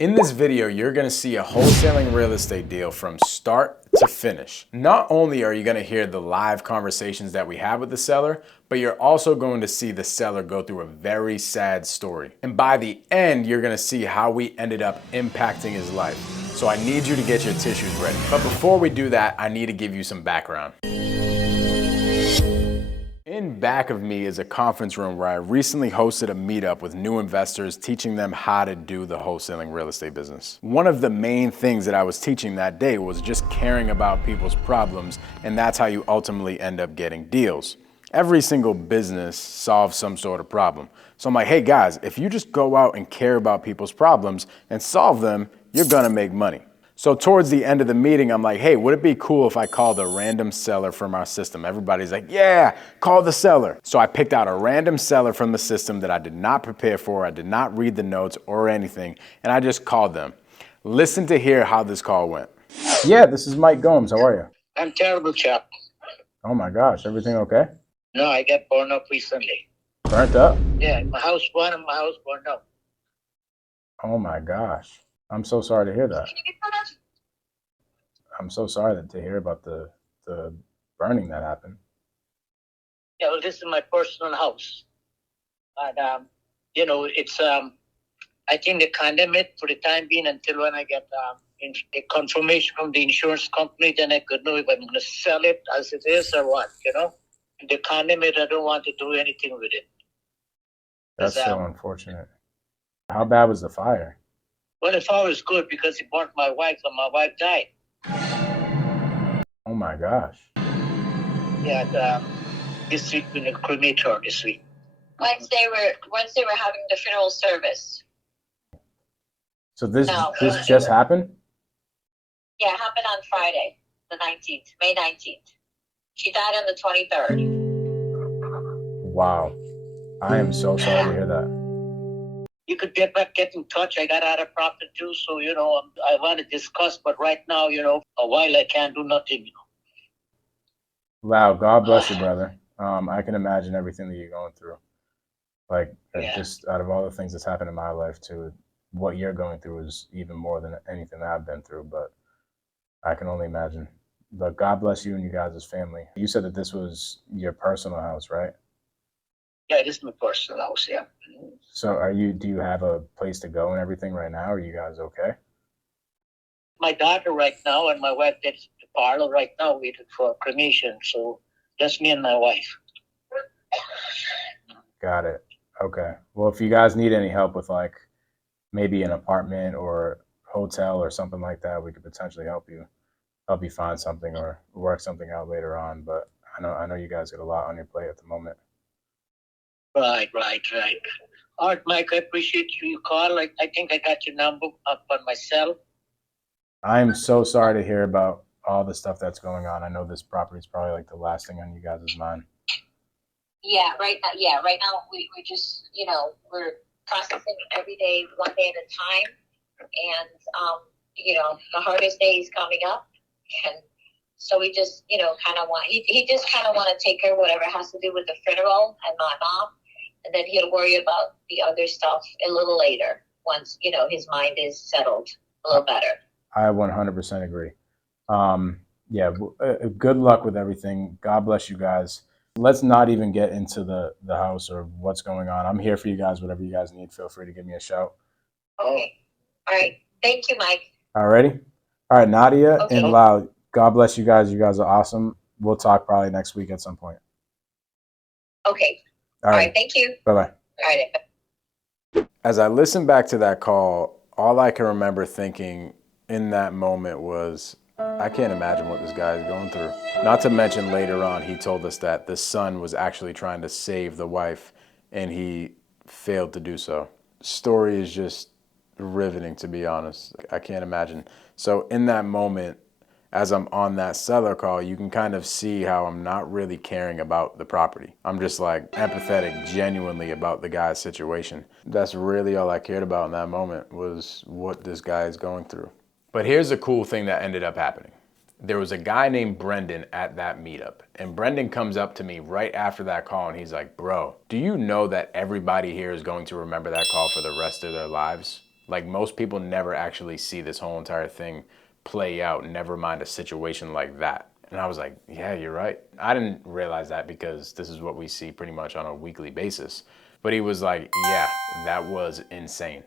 In this video, you're gonna see a wholesaling real estate deal from start to finish. Not only are you gonna hear the live conversations that we have with the seller, but you're also going to see the seller go through a very sad story. And by the end, you're gonna see how we ended up impacting his life. So I need you to get your tissues ready. But before we do that, I need to give you some background. In back of me is a conference room where I recently hosted a meetup with new investors, teaching them how to do the wholesaling real estate business. One of the main things that I was teaching that day was just caring about people's problems, and that's how you ultimately end up getting deals. Every single business solves some sort of problem. So I'm like, hey guys, if you just go out and care about people's problems and solve them, you're gonna make money. So towards the end of the meeting, I'm like, hey, would it be cool if I called a random seller from our system? Everybody's like, yeah, call the seller. So I picked out a random seller from the system that I did not prepare for. I did not read the notes or anything, and I just called them. Listen to hear how this call went. Yeah, this is Mike Gomes. How are you? I'm terrible, chap. Oh my gosh, everything okay? No, I got burned up recently. Burnt up? Yeah, my house burned up. Oh my gosh. I'm so sorry to hear that. I'm so sorry to hear about the burning that happened. Yeah, well, this is my personal house. And, it's, I think they condemn it for the time being until when I get a confirmation from the insurance company, then I could know if I'm going to sell it as it is or what, They condemn it, I don't want to do anything with it. That's so unfortunate. How bad was the fire? Well, the fire was good because it burnt my wife and my wife died. Oh my gosh. Yeah, this week we cremate her this week. Once they were having the funeral service. So this just happened? Yeah, it happened on Friday, the 19th, May 19th. She died on the 23rd. Wow. I am so sorry to hear that. You could get in touch. I got out of property too, so I want to discuss, but right now, a while I can't do nothing. Wow, God bless you, brother. I can imagine everything that you're going through. Like, just out of all the things that's happened in my life too, what you're going through is even more than anything that I've been through, but I can only imagine. But God bless you and you guys' family. You said that this was your personal house, right? Yeah, this is my personal house, yeah. So do you have a place to go and everything right now? Are you guys okay? My daughter right now and my wife, that's the parlor right now waiting for cremation. So just me and my wife. Got it. Okay. Well, if you guys need any help with like maybe an apartment or hotel or something like that, we could potentially help you find something or work something out later on. But I know you guys got a lot on your plate at the moment. Right. All right, Mike, I appreciate you call. I think I got your number up on my cell. I'm so sorry to hear about all the stuff that's going on. I know this property is probably like the last thing on you guys' mind. Yeah, right now we just, we're processing every day, one day at a time. And, the hardest day is coming up. And so we just, kind of he just kind of want to take care of whatever has to do with the funeral and my mom. And then he'll worry about the other stuff a little later once, his mind is settled a little better. I 100% agree. Good luck with everything. God bless you guys. Let's not even get into the house or what's going on. I'm here for you guys. Whatever you guys need, feel free to give me a shout. Okay. All right. Thank you, Mike. All righty. All right, Nadia and Okay. Lau, God bless you guys. You guys are awesome. We'll talk probably next week at some point. Okay. All right. Thank you. Bye-bye. All right. As I listened back to that call, all I can remember thinking in that moment was, I can't imagine what this guy is going through. Not to mention later on, he told us that the son was actually trying to save the wife and he failed to do so. Story is just riveting, to be honest. I can't imagine. So in that moment, as I'm on that seller call, you can kind of see how I'm not really caring about the property. I'm just like empathetic genuinely about the guy's situation. That's really all I cared about in that moment, was what this guy is going through. But here's a cool thing that ended up happening. There was a guy named Brendan at that meetup, and Brendan comes up to me right after that call and he's like, bro, do you know that everybody here is going to remember that call for the rest of their lives? Like, most people never actually see this whole entire thing play out, never mind a situation like that. And I was like, yeah, you're right. I didn't realize that because this is what we see pretty much on a weekly basis. But he was like, yeah, that was insane.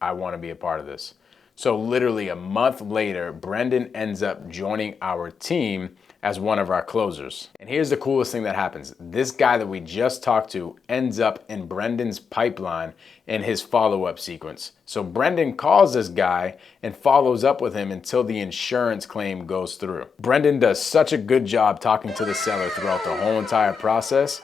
I want to be a part of this. So literally a month later, Brendan ends up joining our team as one of our closers. And here's the coolest thing that happens. This guy that we just talked to ends up in Brendan's pipeline in his follow-up sequence. So Brendan calls this guy and follows up with him until the insurance claim goes through. Brendan does such a good job talking to the seller throughout the whole entire process.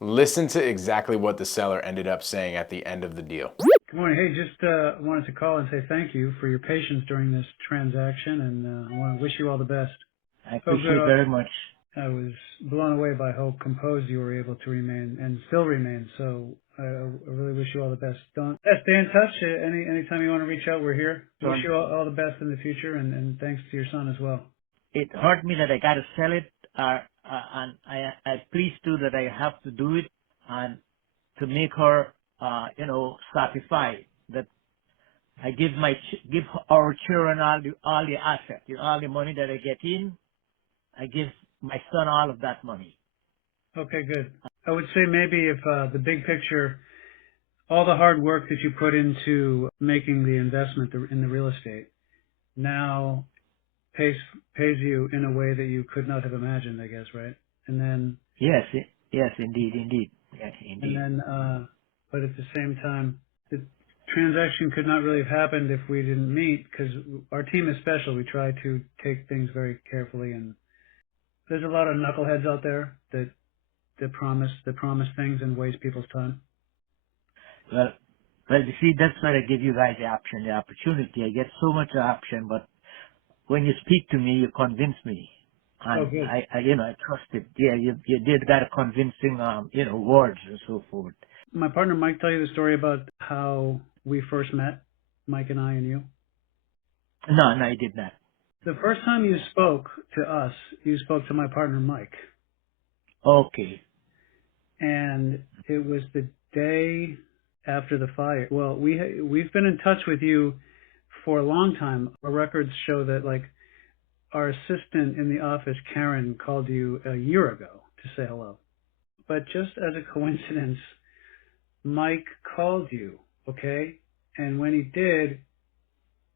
Listen to exactly what the seller ended up saying at the end of the deal. Good morning. Hey, just wanted to call and say thank you for your patience during this transaction, and I want to wish you all the best. I appreciate it very much. I was blown away by how composed you were able to remain and still remain. So I really wish you all the best. Stay in touch. Anytime you want to reach out, we're here. Sure. Wish you all the best in the future, and thanks to your son as well. It hurt me that I got to sell it, and I pleased too that I have to do it, and to make her, satisfied that I give our children all the assets, all the money that I get in. I give my son all of that money. Okay, good. I would say maybe if the big picture, all the hard work that you put into making the investment in the real estate now pays you in a way that you could not have imagined, I guess, right? And then Yes, indeed. Yes, indeed. and then but at the same time, the transaction could not really have happened if we didn't meet, because our team is special. We try to take things very carefully, and there's a lot of knuckleheads out there that promise things and waste people's time. Well, you see, that's why I give you guys the opportunity. I get so much option, but when you speak to me, you convince me. And Oh, good. I trust it. Yeah, you did got a convincing, words and so forth. My partner Mike tell you the story about how we first met, Mike and I and you? No, I did not. The first time you spoke to us, you spoke to my partner Mike. Okay. And it was the day after the fire. Well, we've been in touch with you for a long time. Our records show that, like, our assistant in the office, Karen, called you a year ago to say hello. But just as a coincidence, Mike called you, okay? And when he did,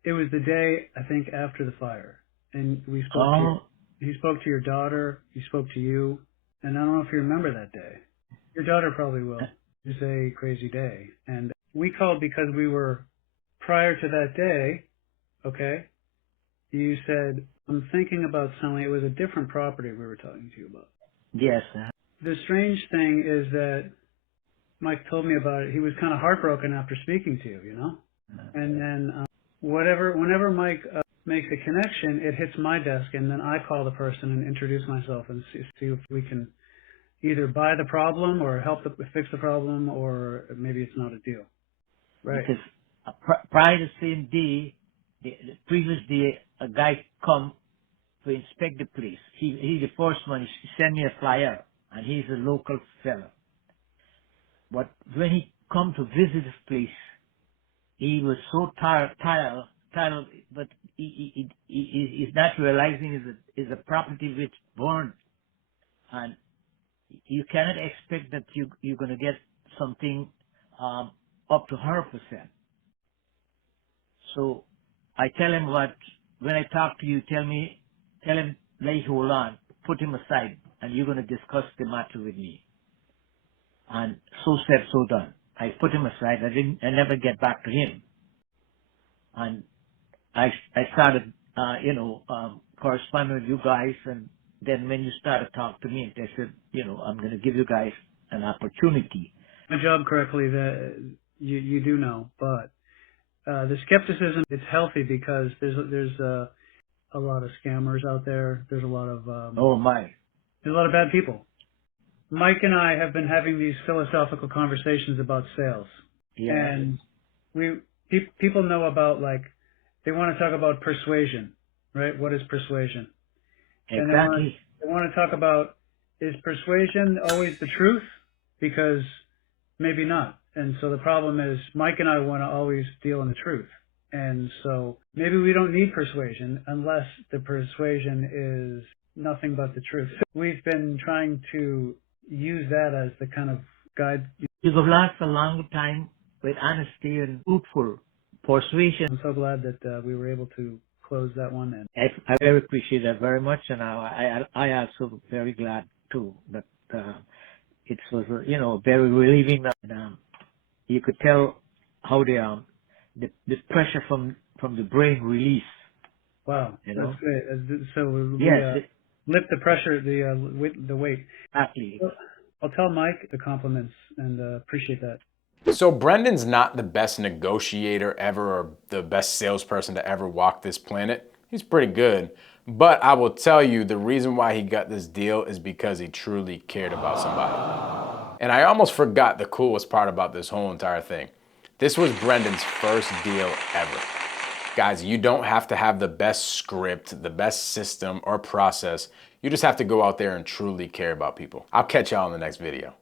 it was the day, I think, after the fire. And we spoke he spoke to your daughter, he spoke to you, and I don't know if you remember that day. Your daughter probably will. It was a crazy day. And we called because we were, prior to that day, okay, you said, I'm thinking about selling. It was a different property we were talking to you about. Yes. The strange thing is that Mike told me about it. He was kind of heartbroken after speaking to you, you know? And then whenever Mike makes a connection, it hits my desk, and then I call the person and introduce myself and see if we can either buy the problem or help fix the problem, or maybe it's not a deal. Right. Because prior to the same day, the previous day, a guy come to inspect the place. He's the first one. He sent me a flyer, and he's a local fellow. But when he come to visit this place, he was so tired, but he's not realizing is a property which burned, and you cannot expect that you're going to get something up to 100%. So I tell him when I talk to you, tell him, lay hold on, put him aside, and you're going to discuss the matter with me. And so said, so done. I put him aside. I never get back to him. And I started, corresponding with you guys. And then when you started talking to me, they said, I'm going to give you guys an opportunity. My job correctly, that you do know, but the skepticism, it's healthy because there's a lot of scammers out there. There's a lot of there's a lot of bad people. Mike and I have been having these philosophical conversations about sales. Yeah. And people know about, like, they want to talk about persuasion, right? What is persuasion? Exactly. And they want to talk about, is persuasion always the truth? Because maybe not. And so the problem is Mike and I want to always deal in the truth. And so maybe we don't need persuasion unless the persuasion is nothing but the truth. We've been trying to use that as the kind of guide. You have last a long time with honesty and truthful persuasion. I'm so glad that we were able to close that one. And I very appreciate that very much, and I also very glad too that it was very relieving. And, you could tell how the pressure from the brain release. Wow, you know? that's great. So we Yes, lift the pressure, the weight. exactly. I'll tell Mike the compliments and appreciate that. So Brendan's not the best negotiator ever or the best salesperson to ever walk this planet. He's pretty good. But I will tell you the reason why he got this deal is because he truly cared about somebody. And I almost forgot the coolest part about this whole entire thing. This was Brendan's first deal ever. Guys, you don't have to have the best script, the best system or process. You just have to go out there and truly care about people. I'll catch y'all in the next video.